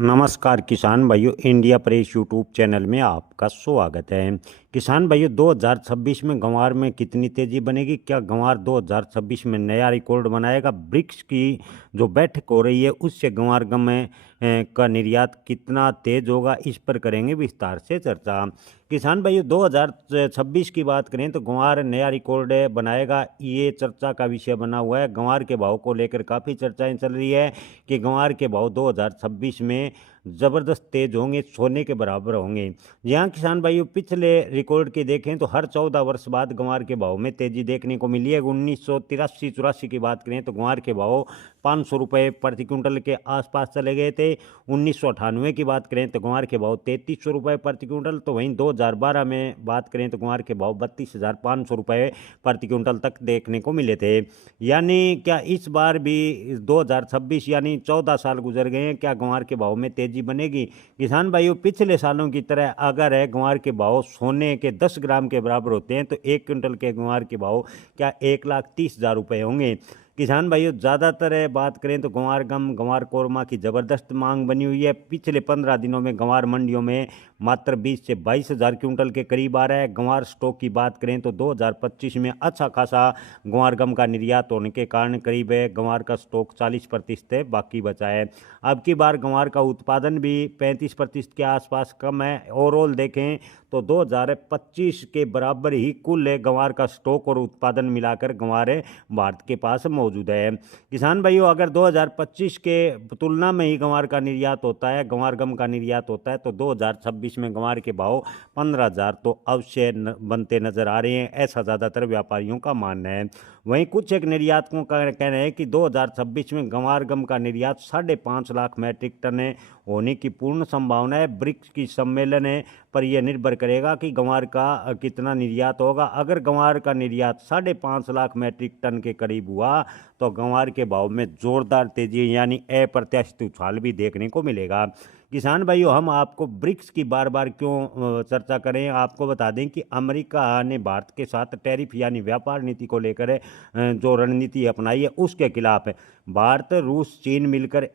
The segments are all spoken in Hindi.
नमस्कार किसान भाइयों, इंडिया प्रेस यूट्यूब चैनल में आपका स्वागत है। किसान भाइयों, 2026 में गंवार में कितनी तेजी बनेगी? क्या गंवार 2026 में नया रिकॉर्ड बनाएगा? ब्रिक्स की जो बैठक हो रही है उससे गंवार गम में का निर्यात कितना तेज होगा, इस पर करेंगे विस्तार से चर्चा। किसान भाइयों, 2026 की बात करें तो गंवार नया रिकॉर्ड बनाएगा, ये चर्चा का विषय बना हुआ है। गंवार के भाव को लेकर काफ़ी चर्चाएं चल रही है कि गंवार के भाव 2026 में ज़बरदस्त तेज होंगे, सोने के बराबर होंगे। यहाँ किसान भाइयों, पिछले रिकॉर्ड के देखें तो हर 14 वर्ष बाद गंवार के भाव में तेजी देखने को मिली है। 1983-84 की बात करें तो गंवार के भाव 500 रुपये प्रति क्विंटल के आसपास चले गए थे। 1998 की बात करें तो गंवार के भाव 3300 रुपये प्रति क्विंटल। तो वहीं 2012 में बात करें तो गंवार के भाव 32,500 रुपये प्रति क्विंटल तक देखने को मिले थे। यानी क्या इस बार भी 2026 यानी 14 साल गुजर गए हैं, क्या गंवार के भाव में तेजी बनेगी? किसान भाइयों, पिछले सालों की तरह अगर है गंवार के भाव सोने के 10 ग्राम के बराबर होते हैं तो 1 क्विंटल के गंवार के भाव क्या 1,30,000 रुपये होंगे? किसान भाइयों, ज़्यादातर बात करें तो गंवार गम, गंवार कोरमा की ज़बरदस्त मांग बनी हुई है। पिछले 15 दिनों में गंवार मंडियों में मात्र 20 से 22,000 क्विंटल के करीब आ रहा है। गंवार स्टॉक की बात करें तो 2025 में अच्छा खासा गंवार गम का निर्यात होने के कारण करीब गंवार का स्टॉक 40% बाकी बचा है। अब की बार गंवार का उत्पादन भी 35% के आसपास कम है। ओवरऑल देखें तो 2025 के बराबर ही कुल गंवार का स्टॉक और उत्पादन मिलाकर गंवार भारत के पास मौजूद है। किसान भाइयों, अगर 2025 के तुलना में ही गंवार का निर्यात होता है, गंवार गम का निर्यात होता है तो 2026 में गंवार के भाव 15,000 तो अवश्य बनते नजर आ रहे हैं, ऐसा ज़्यादातर व्यापारियों का मानना है। वहीं कुछ एक निर्यातकों का कहना है कि 2026 में गंवार गम का निर्यात 5.5 लाख मैट्रिक टन होने की पूर्ण संभावना है। ब्रिक्स की सम्मेलन पर यह निर्भर करेगा कि गंवार का कितना निर्यात होगा। अगर गंवार का निर्यात 5.5 लाख मैट्रिक टन के करीब हुआ तो गंवार के भाव में जोरदार तेजी यानी अप्रत्याशित उछाल भी देखने को मिलेगा। किसान भाइयों, हम आपको ब्रिक्स की बार बार क्यों चर्चा करें, आपको बता दें कि अमेरिका ने भारत के साथ टैरिफ यानी व्यापार नीति को लेकर जो रणनीति अपनाई है उसके खिलाफ है। भारत, रूस, चीन मिलकर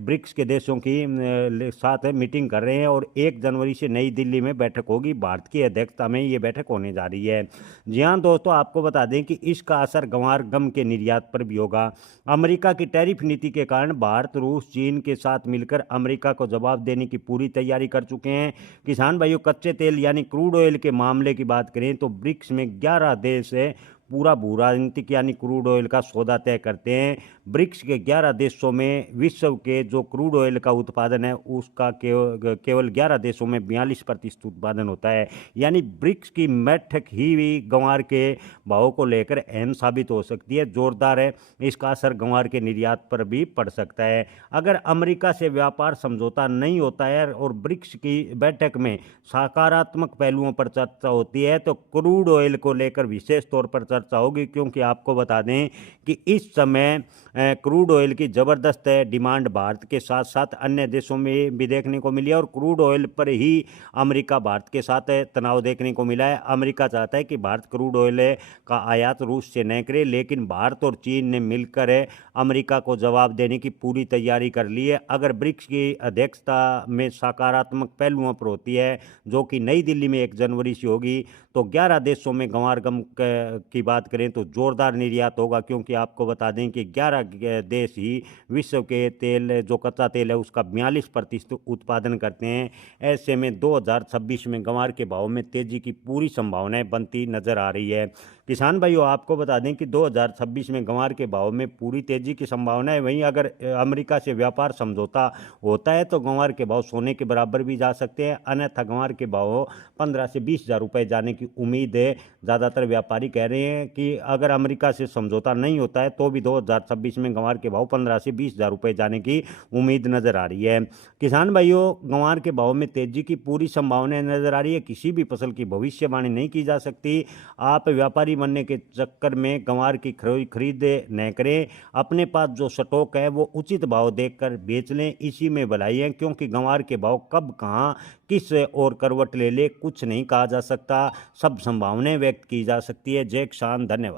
ब्रिक्स के देशों की साथ मीटिंग कर रहे हैं और 1 जनवरी से नई दिल्ली में बैठक होगी। भारत की अध्यक्षता में ये बैठक होने जा रही है। जी हाँ दोस्तों, आपको बता दें कि इसका असर गंवार गम के निर्यात पर भी होगा। अमेरिका की टैरिफ नीति के कारण भारत, रूस, चीन के साथ मिलकर अमेरिका को जवाब देने की पूरी तैयारी कर चुके हैं। किसान भाइयों, कच्चे तेल यानी क्रूड ऑयल के मामले की बात करें तो ब्रिक्स में 11 देश है पूरा भू राजनीतिक यानी क्रूड ऑयल का सौदा तय करते हैं। ब्रिक्स के 11 देशों में विश्व के जो क्रूड ऑयल का उत्पादन है उसका केवल 11 देशों में 42% उत्पादन होता है। यानी ब्रिक्स की बैठक ही गंवार के भावों को लेकर अहम साबित हो सकती है, जोरदार है। इसका असर गंवार के निर्यात पर भी पड़ सकता है। अगर अमेरिका से व्यापार समझौता नहीं होता है और ब्रिक्स की बैठक में सकारात्मक पहलुओं पर चर्चा होती है तो क्रूड ऑयल को लेकर विशेष तौर पर चर्चा होगी, क्योंकि आपको बता दें कि इस समय क्रूड ऑयल की ज़बरदस्त डिमांड भारत के साथ साथ अन्य देशों में भी देखने को मिली है और क्रूड ऑयल पर ही अमेरिका भारत के साथ तनाव देखने को मिला है। अमेरिका चाहता है कि भारत क्रूड ऑयल का आयात रूस से न करे, लेकिन भारत और चीन ने मिलकर अमेरिका को जवाब देने की पूरी तैयारी कर ली है। अगर ब्रिक्स की अध्यक्षता में सकारात्मक पहलुओं पर होती है जो कि नई दिल्ली में 1 जनवरी से होगी तो 11 देशों में गंवार गम की बात करें तो जोरदार निर्यात होगा, क्योंकि आपको बता दें कि 11 देश ही विश्व के तेल जो कच्चा तेल है उसका 42% उत्पादन करते हैं। ऐसे में 2026 में गंवार के भाव में तेजी की पूरी संभावनाएं बनती नजर आ रही है। किसान भाइयों, आपको बता दें कि 2026 में गंवार के भाव में पूरी तेजी की संभावना है। वहीं अगर अमेरिका से व्यापार समझौता होता है तो गंवार के भाव सोने के बराबर भी जा सकते हैं, अन्यथा गंवार के भाव 15 से 20,000 रुपये जाने की उम्मीद है। ज़्यादातर व्यापारी कह रहे हैं कि अगर अमेरिका से समझौता नहीं होता है तो भी 2026 में गंवार के भाव 15 से 20,000 रुपये जाने की उम्मीद नजर आ रही है। किसान भाइयों, गंवार के भाव में तेजी की पूरी संभावना नजर आ रही है। किसी भी फसल की भविष्यवाणी नहीं की जा सकती। आप व्यापारी बनने के चक्कर में गंवार की खरीद न करें। अपने पास जो स्टॉक है वो उचित भाव देखकर बेच लें, इसी में भलाई है, क्योंकि गंवार के भाव कब कहाँ किस और करवट ले ले कुछ नहीं कहा जा सकता। सब संभावनाएं व्यक्त की जा सकती है। जय किसान, धन्यवाद।